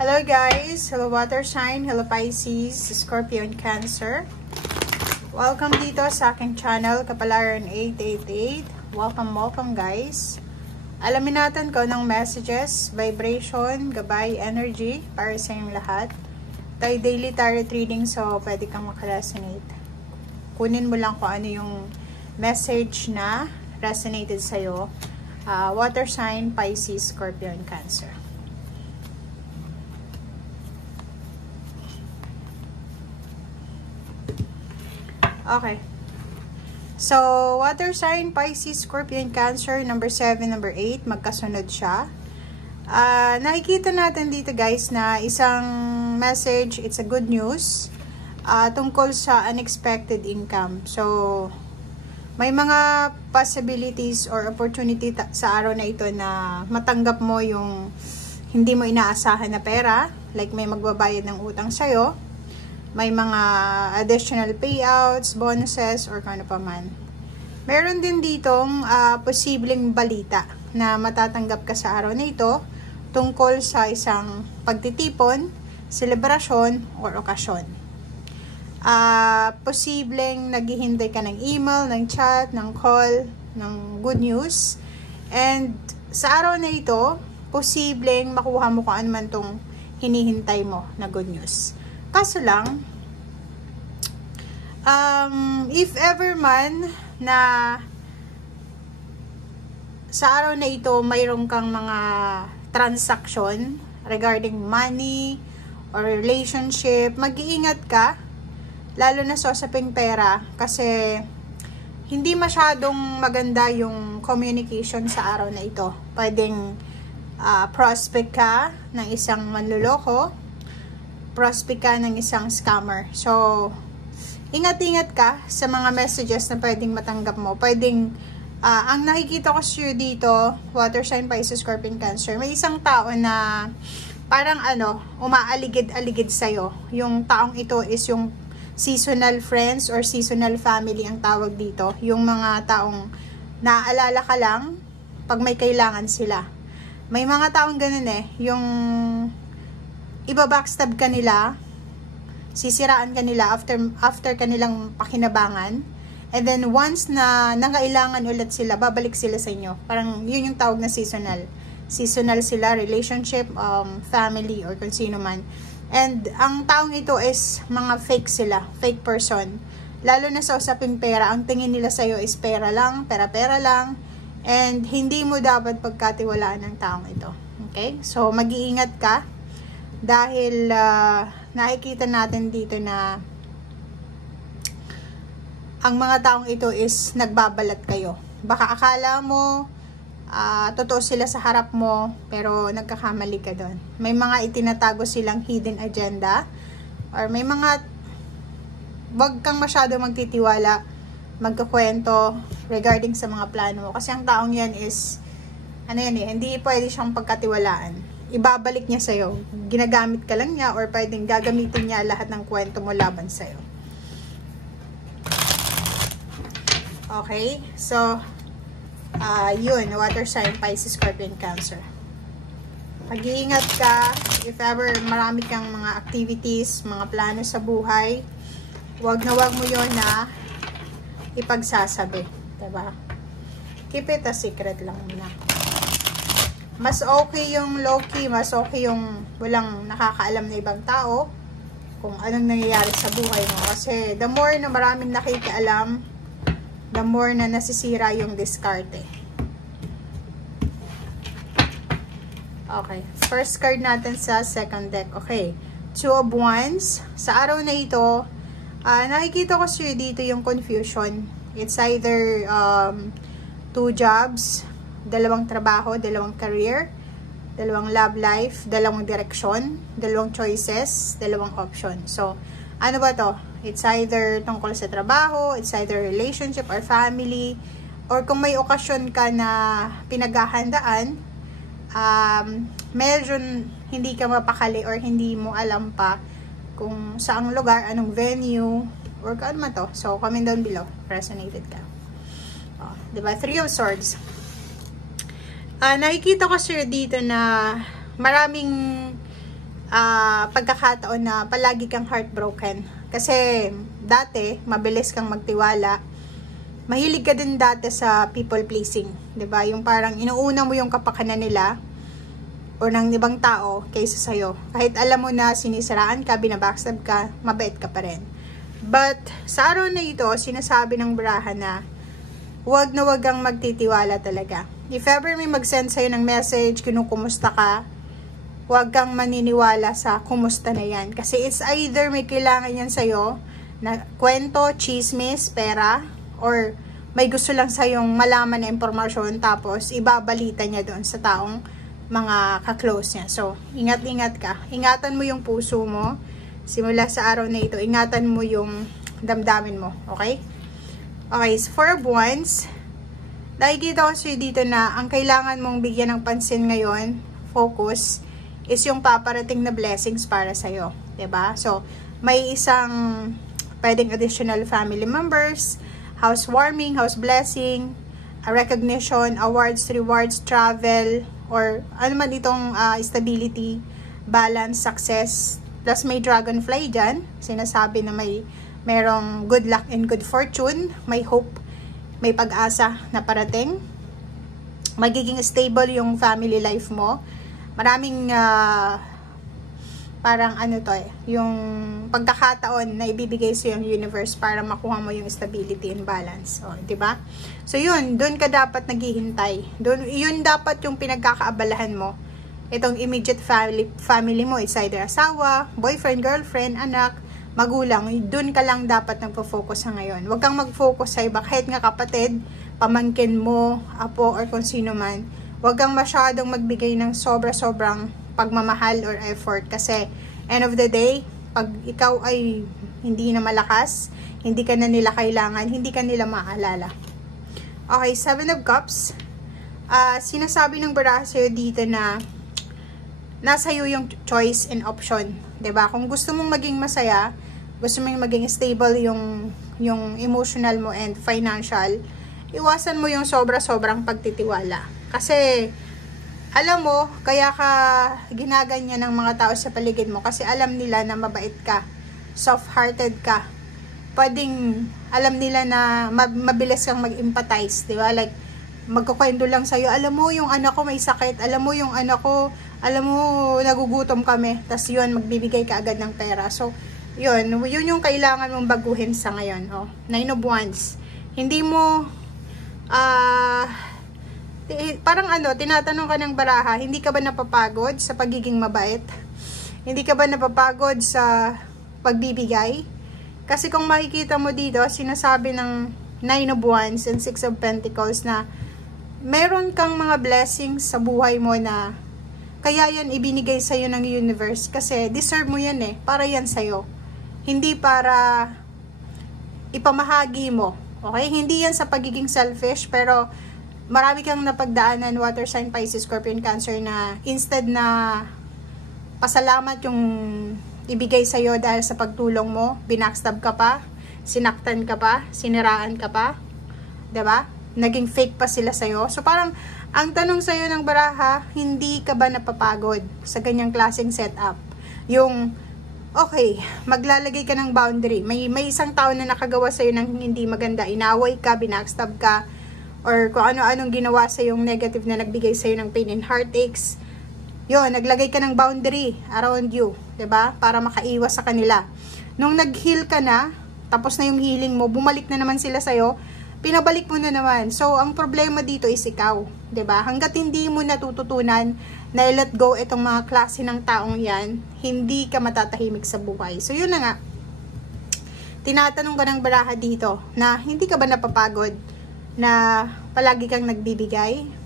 Hello guys, hello water sign, hello Pisces, Scorpio and Cancer. Welcome dito sa aking channel, Kapalaran 888. Welcome guys. Alamin natin kung anong messages, vibration, gabay, energy para sa inyong lahat. Tayo daily tarot reading, so pwede kang makaresonate. Kunin mo lang kung ano yung message na resonated sa'yo. Water sign, Pisces, Scorpio and Cancer. Okay. So, water sign, Pisces, Scorpio, and Cancer, number 7, number 8, magkasunod siya. Nakikita natin dito guys na isang message, it's a good news, tungkol sa unexpected income. So, may mga possibilities or opportunity sa araw na ito na matanggap mo yung hindi mo inaasahan na pera, like may magbabayad ng utang sa'yo. May mga additional payouts, bonuses, or kung ano pa man. Meron din ditong posibleng balita na matatanggap ka sa araw na ito tungkol sa isang pagtitipon, selebrasyon, or okasyon. Posibleng naghihintay ka ng email, ng chat, ng call, ng good news. And sa araw na ito, posibleng makuha mo kung ano man tong hinihintay mo na good news. Kaso lang, if ever man na sa araw na ito mayroon kang mga transaction regarding money or relationship, mag-iingat ka, lalo na sa usaping pera, kasi hindi masyadong maganda yung communication sa araw na ito. Pwedeng prospect ka ng isang manluloko, prospect ka ng isang scammer. So, ingat-ingat ka sa mga messages na pwedeng matanggap mo. Pwedeng, ang nakikita ko sure dito, water sign, Pisces, Scorpio, Cancer, may isang tao na parang umaaligid-aligid sa'yo. Yung taong ito is yung seasonal friends or seasonal family ang tawag dito. Yung mga taong naaalala ka lang pag may kailangan sila. May mga taong ganun yung ibabackstab ka nila, sisiraan ka nila after kanilang pakinabangan, and then once na nangailangan ulit sila, babalik sila sa inyo. Parang yun yung tawag na seasonal. Seasonal sila, relationship, family, or kung sino man. And ang taong ito is mga fake sila, fake person. Lalo na sa usaping pera, ang tingin nila sa'yo is pera lang, pera-pera lang, and hindi mo dapat pagkatiwalaan ng taong ito. Okay? So, mag-iingat ka. Dahil nakikita natin dito na ang mga taong ito is nagbabalat kayo. Baka akala mo totoo sila sa harap mo, pero nagkakamali ka doon. May mga itinatago silang hidden agenda, or may mga wag kang masyado magtitiwala, magkukwento regarding sa mga plano mo. Kasi ang taong yan is hindi pwede siyang pagkatiwalaan. Ibabalik niya sa'yo. Ginagamit ka lang niya, or pwedeng gagamitin niya lahat ng kwento mo laban sa'yo. Okay? So, yun. Water sign, Pisces, Scorpio, Cancer. Mag-iingat ka. If ever marami kang mga activities, mga plano sa buhay, wag mo yun na ipagsasabi. Diba? Keep it a secret lang muna. Mas okay yung low-key, mas okay yung walang nakakaalam na ibang tao kung anong nangyayari sa buhay mo. Kasi the more na maraming nakikialam, the more na nasisira yung diskarte. Okay. First card natin sa second deck. Okay. Two of Wands. Sa araw na ito, nakikita ko sure dito yung confusion. It's either two jobs, dalawang trabaho, dalawang career, dalawang love life, dalawang direksyon, dalawang choices, dalawang option. So, ano ba to? It's either tungkol sa trabaho, it's either relationship or family, or kung may okasyon ka na pinaghahandaan, medyo hindi ka mapakali or hindi mo alam pa kung saang lugar, anong venue, or kung ano man to. So, comment down below. Resonated ka. Diba? Three of Swords. Nakikita ko sir dito na maraming pagkakataon na palagi kang heartbroken. Kasi dati, mabilis kang magtiwala. Mahilig ka din dati sa people pleasing, 'di ba? Yung parang inuuna mo yung kapakanan nila o ng ibang tao kaysa sa'yo. Kahit alam mo na sinisiraan ka, binabackstab ka, mabait ka pa rin. But sa araw na ito, sinasabi ng baraha na wag na wag kang magtitiwala talaga. If ever may mag-send sa'yo ng message, kinukumusta ka, wag kang maniniwala sa kumusta na yan. Kasi it's either may kailangan yan sa'yo na kwento, chismis, pera, or may gusto lang sa'yong malaman na impormasyon tapos ibabalita niya doon sa taong mga ka-close niya. So, ingat-ingat ka. Ingatan mo yung puso mo. Simula sa araw na ito, ingatan mo yung damdamin mo. Okay? Okay, so for wands, nakikita ko sa'yo dito na ang kailangan mong bigyan ng pansin ngayon, focus, is yung paparating na blessings para sa'yo. 'Di ba? So, may isang pwedeng additional family members, housewarming, house blessing, a recognition, awards, rewards, travel, or ano man itong stability, balance, success. Plus may dragonfly dyan. Sinasabi na merong good luck and good fortune. May hope, may pag-asa na parating. Magiging stable yung family life mo. Maraming parang ano to yung pagkakataon na ibibigay sa yung universe para makuha mo yung stability and balance. O, 'di ba? So yun, doon ka dapat naghihintay. Doon yun dapat yung pinagkakaabalahan mo. Itong immediate family mo, it's either asawa, boyfriend, girlfriend, anak, magulang. Doon ka lang dapat nagfo-focus sa ngayon. Huwag kang mag-focus sa iba, kahit nga kapatid, pamangkin mo, apo, or kung sino man. Huwag kang masyadong magbigay ng sobra-sobrang pagmamahal or effort kasi end of the day, pag ikaw ay hindi na malakas, hindi ka na nila kailangan, hindi ka nila maalala. Okay, 7 of Cups. Sinasabi ng baraha sa'yo dito na nasa iyo yung choice and option. 'Di ba? Kung gusto mong maging masaya, gusto mong maging stable yung emotional mo and financial, iwasan mo yung sobra-sobrang pagtitiwala. Kasi alam mo, kaya ka ginaganyan ng mga tao sa paligid mo kasi alam nila na mabait ka, soft-hearted ka. Pwedeng alam nila na mabilis kang mag-empathize, di ba? Like, magkukwento lang sa'yo, alam mo yung anak ko may sakit, alam mo yung anak ko, alam mo nagugutom kami, tas yun, magbibigay ka agad ng pera. So, yun yung kailangan mong baguhin sa ngayon. Oh, 9 of Wands. Hindi mo, parang tinatanong ka ng baraha, hindi ka ba napapagod sa pagiging mabait? Hindi ka ba napapagod sa pagbibigay? Kasi kung makikita mo dito, sinasabi ng 9 of Wands and 6 of Pentacles na meron kang mga blessings sa buhay mo na kaya yan ibinigay sa'yo ng universe kasi deserve mo yan para yan sa'yo. Hindi para ipamahagi mo. Okay? Hindi yan sa pagiging selfish pero marami kang napagdaanan, water sign, Pisces, Scorpion, Cancer, na instead na pasalamat yung ibigay sa'yo dahil sa pagtulong mo, binackstab ka pa, sinaktan ka pa, siniraan ka pa, 'di ba? Naging fake pa sila sa'yo. So parang, ang tanong sa'yo ng baraha, hindi ka ba napapagod sa ganyang klaseng setup? Yung, okay, maglalagay ka ng boundary. May isang tao na nakagawa sa'yo ng hindi maganda, inaway ka, binackstab ka, or kung ano-anong ginawa sa yung negative na nagbigay sa ng pain and heartaches. Yun, naglagay ka ng boundary around you, 'di ba? Para makaiwas sa kanila. Nung nag-heal ka na, tapos na yung healing mo, bumalik na naman sila sa pinabalik mo na naman. So, ang problema dito is ikaw, 'di ba? Hangga't hindi mo natututunan na i-let go itong mga klase ng taong 'yan, hindi ka matatahimik sa buhay. So, yun na nga. Tinatanong ka ng baraha dito na hindi ka ba napapagod na palagi kang nagbibigay?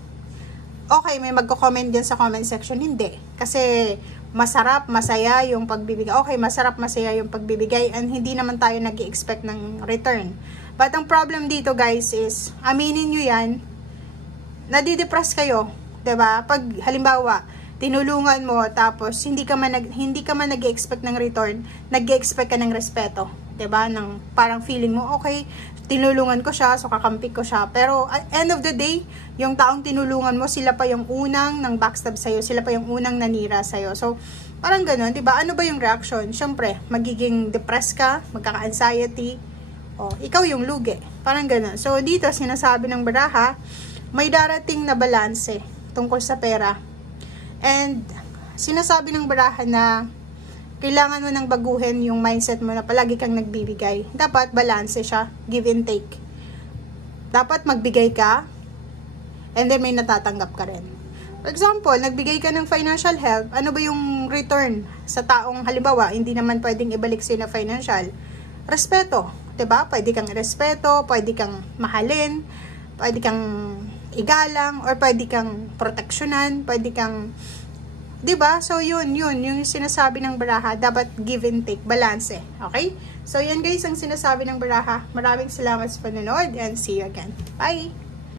Okay, may magko-comment din sa comment section, hindi. Kasi masarap, masaya yung pagbibigay. Okay, masarap, masaya yung pagbibigay and hindi naman tayo nag-i-expect ng return. But ang problem dito guys is, aminin nyo yan, nadidepress kayo, 'di ba? Pag halimbawa, tinulungan mo tapos hindi ka man nag-i-expect ng return, nag-i-expect ka ng respeto, 'di ba? Nang parang feeling mo, okay, tinulungan ko siya, so kakampi ko siya. Pero at end of the day, yung taong tinulungan mo, sila pa yung unang nang backstab sa'yo, sila pa yung unang nanira sa'yo. So, Parang ganun, di ba? Ano ba yung reaction? Siyempre, magiging depressed ka, magkaka-anxiety, o ikaw yung lugi. Parang ganun. So, dito, sinasabi ng baraha, may darating na balanse tungkol sa pera. And, sinasabi ng baraha na kailangan mo nang baguhin yung mindset mo na palagi kang nagbibigay. Dapat balanse siya, give and take. Dapat magbigay ka, and then may natatanggap ka rin. For example, nagbigay ka ng financial help, ano ba yung return sa taong halimbawa, hindi naman pwedeng ibalik sa'yo na financial? Respeto, 'di ba? Pwede kang irespeto, pwede kang mahalin, pwede kang igalang, or pwede kang proteksyonan, pwede kang, 'di ba? So yun yung sinasabi ng baraha, dapat give and take, balance. Okay? So yan guys ang sinasabi ng baraha. Maraming salamat sa panonood and see you again. Bye.